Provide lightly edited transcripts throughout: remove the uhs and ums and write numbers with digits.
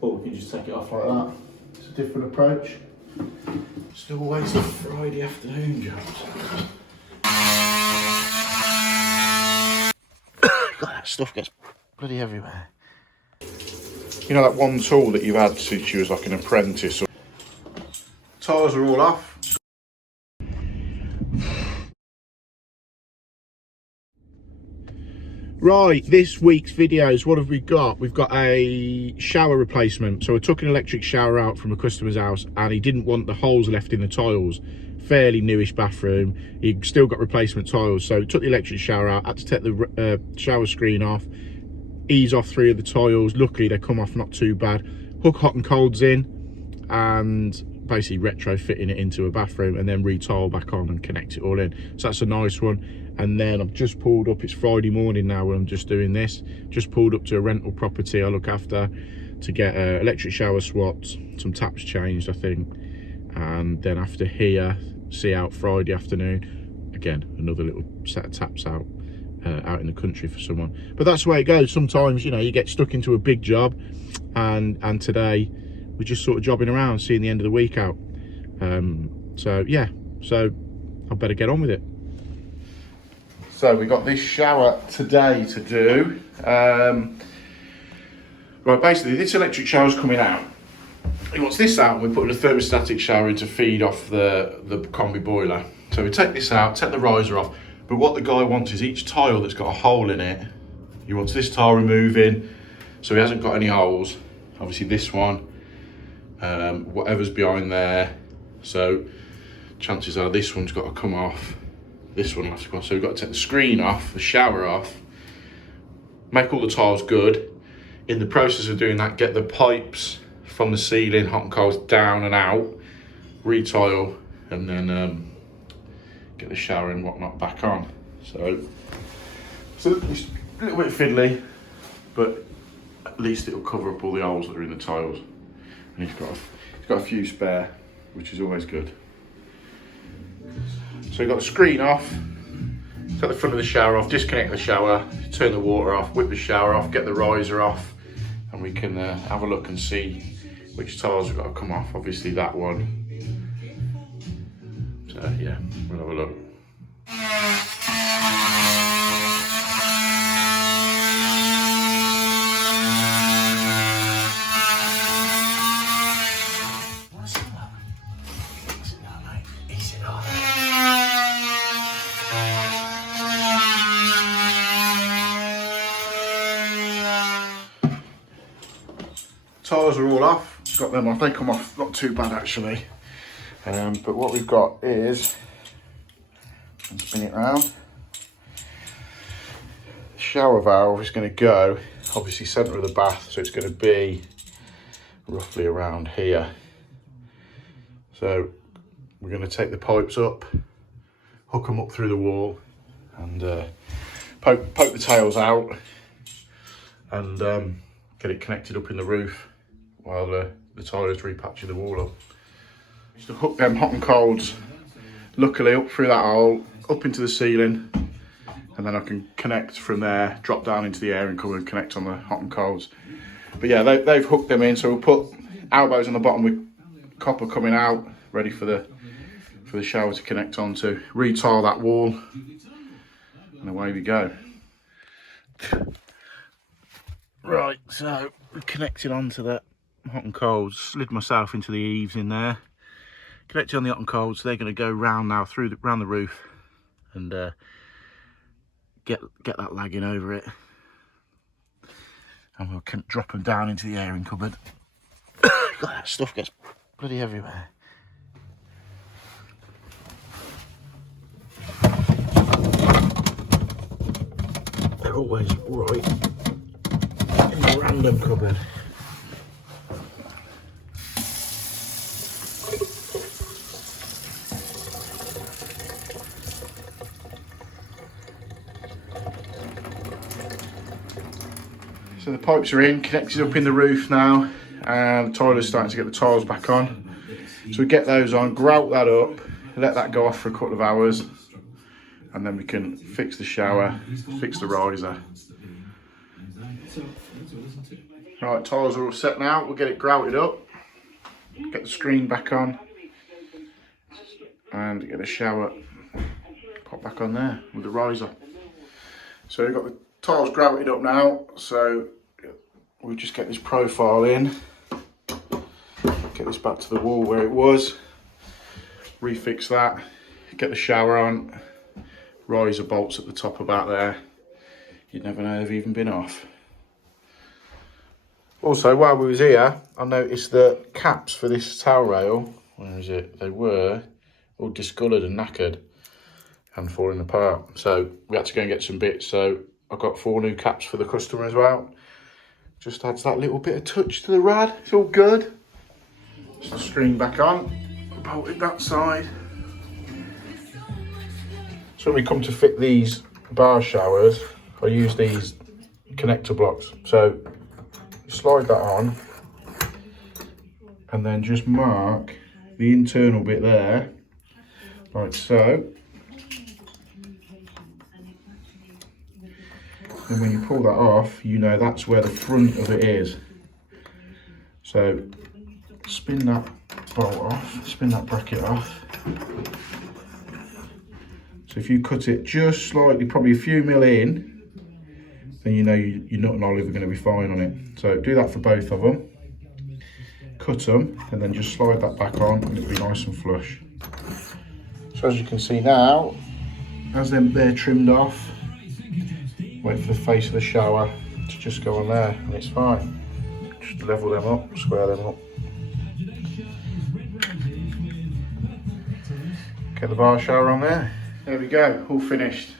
or we can just take it off like that. It's a different approach. Still always a Friday afternoon jobs. God, that stuff gets bloody everywhere. You know that one tool that you've had since you was like an apprentice? Tyres are all off. Right, this week's videos, what have we got? We've got a shower replacement. So I took an electric shower out from a customer's house and he didn't want the holes left in the tiles. Fairly newish bathroom. He still got replacement tiles. So took the electric shower out, had to take the shower screen off, ease off 3 of the tiles. Luckily they come off not too bad. Hook hot and colds in and basically retrofitting it into a bathroom and then re-tile back on and connect it all in. So that's a nice one. And then I've just pulled up, it's Friday morning now when I'm just doing this, just pulled up to a rental property I look after to get electric shower swapped, some taps changed I think, and then after here, see out Friday afternoon, again another little set of taps out in the country for someone. But that's the way it goes. Sometimes, you know, you get stuck into a big job, and today we're just sort of jobbing around, seeing the end of the week out. So yeah, so I better get on with it. So we got this shower today to do. Right, basically this electric shower's coming out. He wants this out, we're putting a thermostatic shower in to feed off the combi boiler. So we take this out, take the riser off, but what the guy wants is each tile that's got a hole in it, he wants this tile removing, so he hasn't got any holes. Obviously this one, whatever's behind there, so chances are this one's got to come off. This one will have to go off. So we've got to take the screen off, the shower off, make all the tiles good. In the process of doing that, get the pipes from the ceiling, hot and cold, down and out, re-tile, and then get the shower and whatnot back on. So it's a little bit fiddly, but at least it'll cover up all the holes that are in the tiles. And he's got a few spare, which is always good. So we've got the screen off, take the front of the shower off, disconnect the shower, turn the water off, whip the shower off, get the riser off, and we can have a look and see which tiles have got to come off. Obviously that one. So yeah, we'll have a look. Tiles are all off, got them off, they come off not too bad actually. But what we've got is, and spin it round, the shower valve is going to go, obviously centre of the bath, so it's going to be roughly around here. So we're going to take the pipes up, hook them up through the wall, and poke the tails out, and get it connected up in the roof while the tilers repatching the wall up. Just to hook them hot and colds, luckily up through that hole, up into the ceiling, and then I can connect from there, drop down into the air and come and connect on the hot and colds. But yeah, they've hooked them in, so we'll put elbows on the bottom with copper coming out, ready for the shower to connect onto, retile that wall, and away we go. Right, so we've connected onto that hot and cold, slid myself into the eaves in there, connected on the hot and cold, so they're going to go round now through round the roof and get that lagging over it, and we'll drop them down into the airing cupboard. God, that stuff gets bloody everywhere. They're always right in the random cupboard. So the pipes are in, connected up in the roof now, and the tiler's starting to get the tiles back on. So we get those on, grout that up, let that go off for a couple of hours, and then we can fix the shower, fix the riser. Right, tiles are all set now. We'll get it grouted up, get the screen back on, and get the shower pop back on there with the riser. So we've got the tiles grouted up now, so we'll just get this profile in, get this back to the wall where it was, refix that, get the shower on, riser bolts at the top about there. You'd never know they've even been off. Also, while we was here, I noticed that caps for this towel rail, where is it? They were all discoloured and knackered and falling apart. So we had to go and get some bits. So I got 4 new caps for the customer as well. Just adds that little bit of touch to the rad. It's all good. Just the screen back on, bolted that side. So when we come to fit these bar showers, I use these connector blocks. So slide that on and then just mark the internal bit there, like so. And when you pull that off, you know that's where the front of it is. So spin that bolt off, spin that bracket off. So if you cut it just slightly, probably a few mil in, then you know your nut and olive are going to be fine on it. So do that for both of them. Cut them and then just slide that back on and it'll be nice and flush. So as you can see now, as they're trimmed off, wait for the face of the shower to just go on there and it's fine. Just level them up, square them up. Get the bar shower on there. There we go, all finished.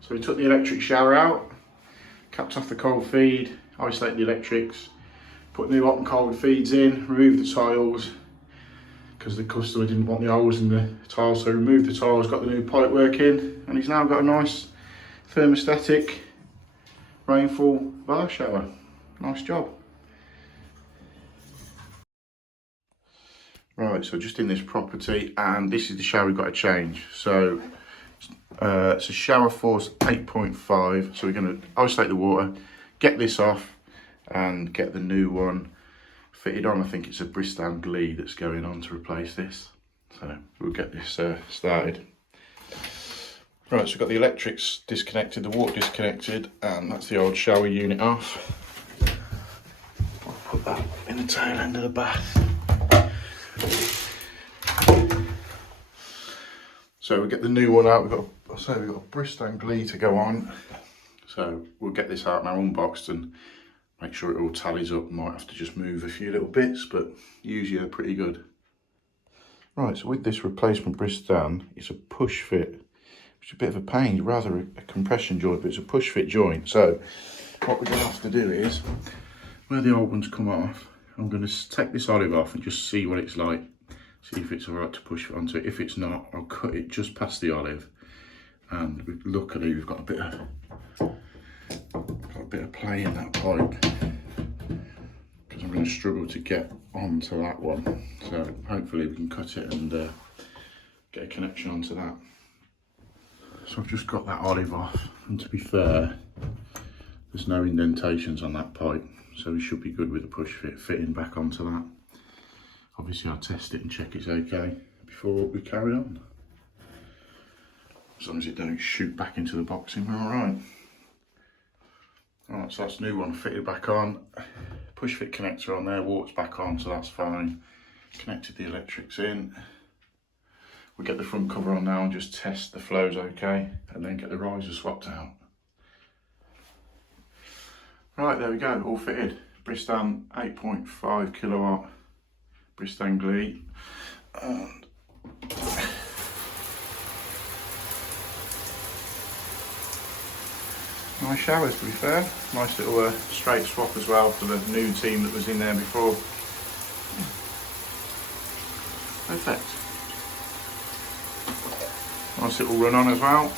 So we took the electric shower out, capped off the cold feed, isolated the electrics, put new hot and cold feeds in, removed the tiles because the customer didn't want the holes in the tiles, so removed the tiles, got the new pipework in, and he's now got a nice thermostatic rainfall bar shower. Nice job. Right, so just in this property, and this is the shower we've got to change. So it's a shower force 8.5, so we're going to isolate the water, get this off and get the new one fitted on. I think it's a Bristol Glee that's going on to replace this, so we'll get this started. Right, so we've got the electrics disconnected, the water disconnected, and that's the old shower unit off. I'll put that in the tail end of the bath. So we get the new one out. We've got a Bristol Glee to go on. So we'll get this out now, unboxed, and make sure it all tallies up. Might have to just move a few little bits, but usually they're pretty good. Right, so with this replacement Bristol, it's a push fit, which is a bit of a pain, rather a compression joint, but it's a push fit joint. So what we're going to have to do is, where the old ones come off, I'm going to take this olive off and just see what it's like. See if it's all right to push it onto it. If it's not, I'll cut it just past the olive. And luckily we've got a bit of play in that pipe, because I'm going to struggle to get onto that one. So hopefully we can cut it and get a connection onto that. So I've just got that olive off, and to be fair, there's no indentations on that pipe, so we should be good with the push fit fitting back onto that. Obviously I'll test it and check it's okay before we carry on. As long as it don't shoot back into the boxing, we're all right. Alright, so that's the new one fitted back on. Push fit connector on there, water's back on, so that's fine. Connected the electrics in. We'll get the front cover on now and just test the flow's okay, and then get the riser swapped out. Right, there we go, all fitted. Bristol 8.5 kilowatt Bristol Glee, and nice showers, to be fair. Nice little straight swap as well for the new team that was in there before. Perfect. Nice little run on as well.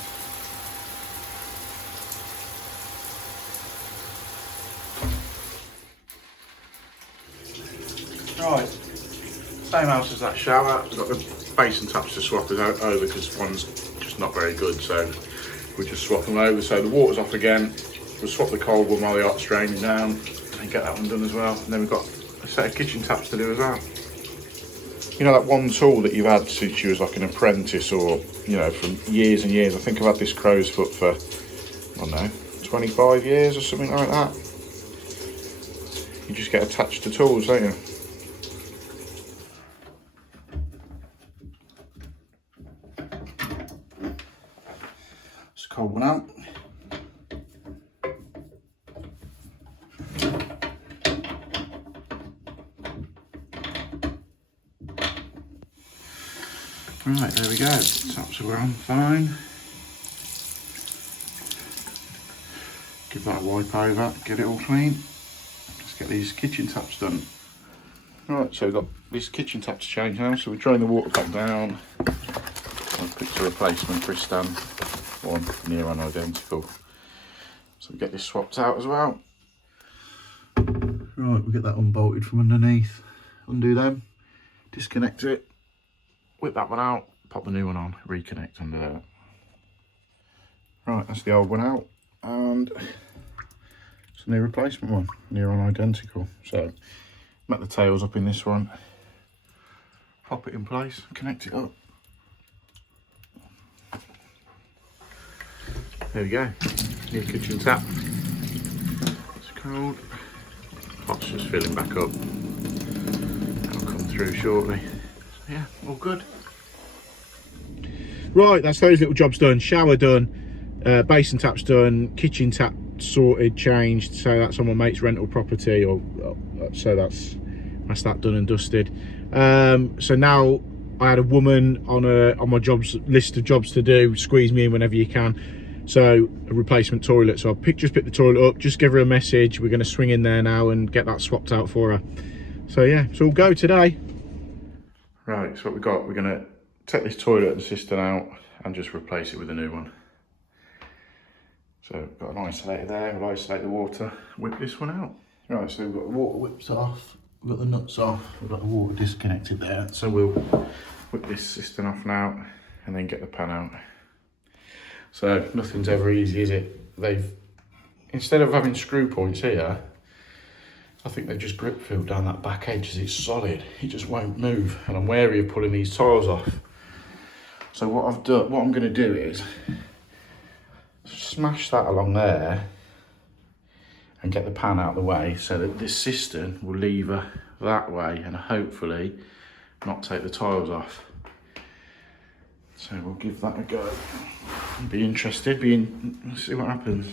Right, same house as that shower. We've got the basin taps to swap it over because one's just not very good, so we'll just swap them over. So the water's off again. We'll swap the cold one while the hot's draining down. And get that one done as well. And then we've got a set of kitchen taps to do as well. You know, that one tool that you've had since you was like an apprentice, or, you know, from years and years. I think I've had this crow's foot for, I don't know, 25 years or something like that. You just get attached to tools, don't you? It's a cold one out. Right, there we go. Taps are on fine. Give that a wipe over, get it all clean. Let's get these kitchen taps done. Right, so we've got this kitchen tap to change now. So we're drying the water back down. I've picked a replacement Tristan, one near on identical. So we get this swapped out as well. Right, we'll get that unbolted from underneath. Undo them, disconnect it. Whip that one out, pop the new one on, reconnect under there. Right, that's the old one out, and it's a new replacement one, near on identical. So, met the tails up in this one, pop it in place, connect it up. There we go, new kitchen tap. It's cold, pot's just filling back up. That'll come through shortly. Yeah, all good. Right, that's those little jobs done. Shower done, basin taps done, kitchen tap sorted, changed. So that's on my mate's rental property, or so that's that done and dusted. So now I had a woman on my jobs list of jobs to do. Squeeze me in whenever you can. So a replacement toilet. So I've just picked the toilet up. Just give her a message. We're going to swing in there now and get that swapped out for her. So yeah, it's all go today. Right, so what we've got, we're going to take this toilet and cistern out and just replace it with a new one. So got an isolator there, we'll isolate the water, whip this one out. Right, so we've got the water whipped off, we've got the nuts off, we've got the water disconnected there. So we'll whip this cistern off now and then get the pan out. So nothing's ever easy, is it? Instead of having screw points here, I think they just grip filled down that back edge as it's solid. It just won't move, and I'm wary of pulling these tiles off. So what I'm going to do is smash that along there and get the pan out of the way, so that this cistern will lever that way and hopefully not take the tiles off. So we'll give that a go. Be interested, let's see what happens.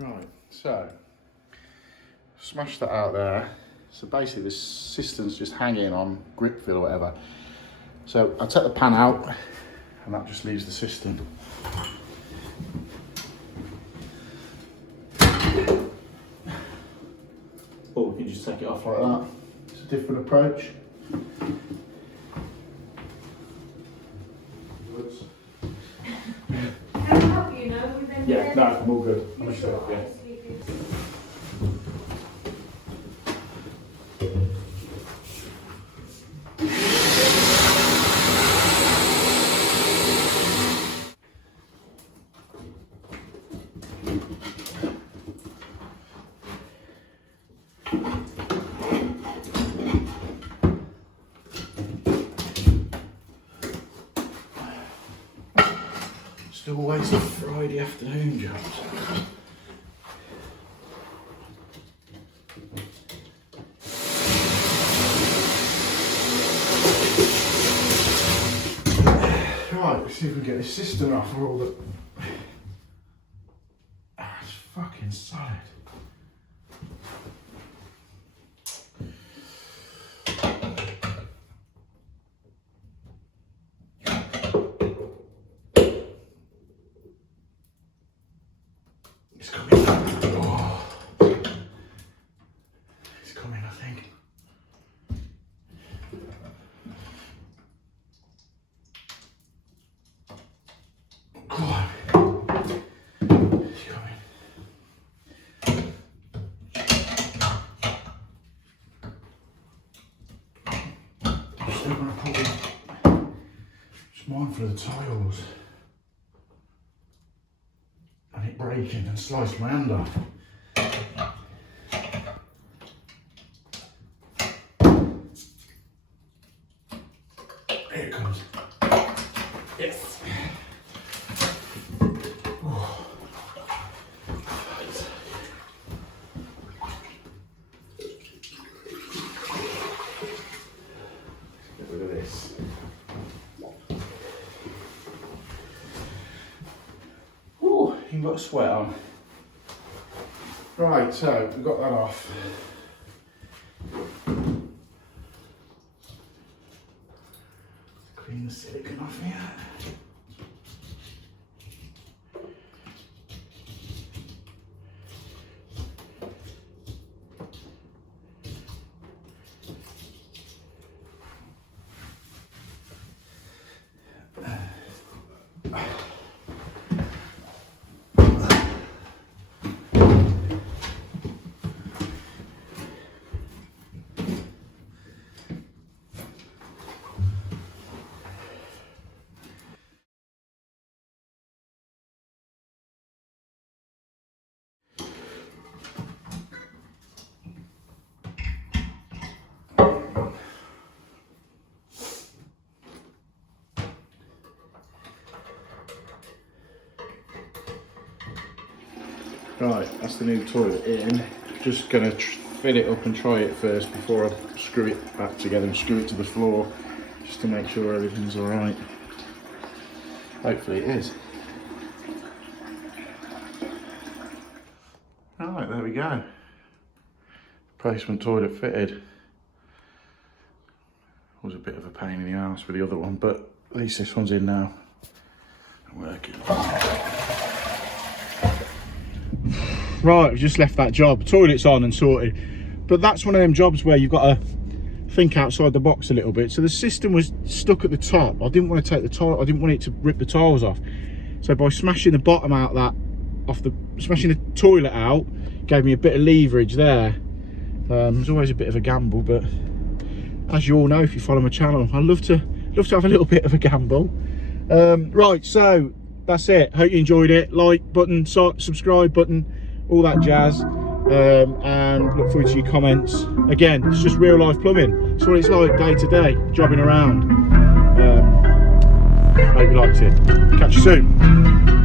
Right, so smash that out there. So basically the cistern's just hanging on grip fill or whatever. So I'll take the pan out and that just leaves the cistern. Or we can just take it off like that. It's a different approach. Yeah, no, I'm all good. I'm sure, yeah. almost always a Friday afternoon jobs. Right, let's see if we can get this system off for all the... It's fucking solid. It's coming. Oh. It's coming, I think. God. It's coming. I'm still going to pull it. Just mindful of the tiles. And it breaking and sliced my hand off. Here it comes. Yes. Oh. Get rid of this. You've got a sweat on. Right, so we've got that off. Clean the silicone off here. Right, that's the new toilet in. Just gonna fill it up and try it first before I screw it back together and screw it to the floor, just to make sure everything's all right. Hopefully it is. Right, there we go. Replacement toilet fitted. Was a bit of a pain in the arse with the other one, but at least this one's in now and working. Right, we've just left that job. Toilet's on and sorted, but that's one of them jobs where you've got to think outside the box a little bit. So the system was stuck at the top. I didn't want to take the tile. I didn't want it to rip the tiles off. So by smashing the bottom out smashing the toilet out, gave me a bit of leverage there. It was always a bit of a gamble, but as you all know, if you follow my channel, I love to have a little bit of a gamble. Right, so that's it. Hope you enjoyed it. Like button, subscribe button, all that jazz, and look forward to your comments. Again, it's just real life plumbing. It's what it's like day to day, jobbing around. Hope you liked it. Catch you soon.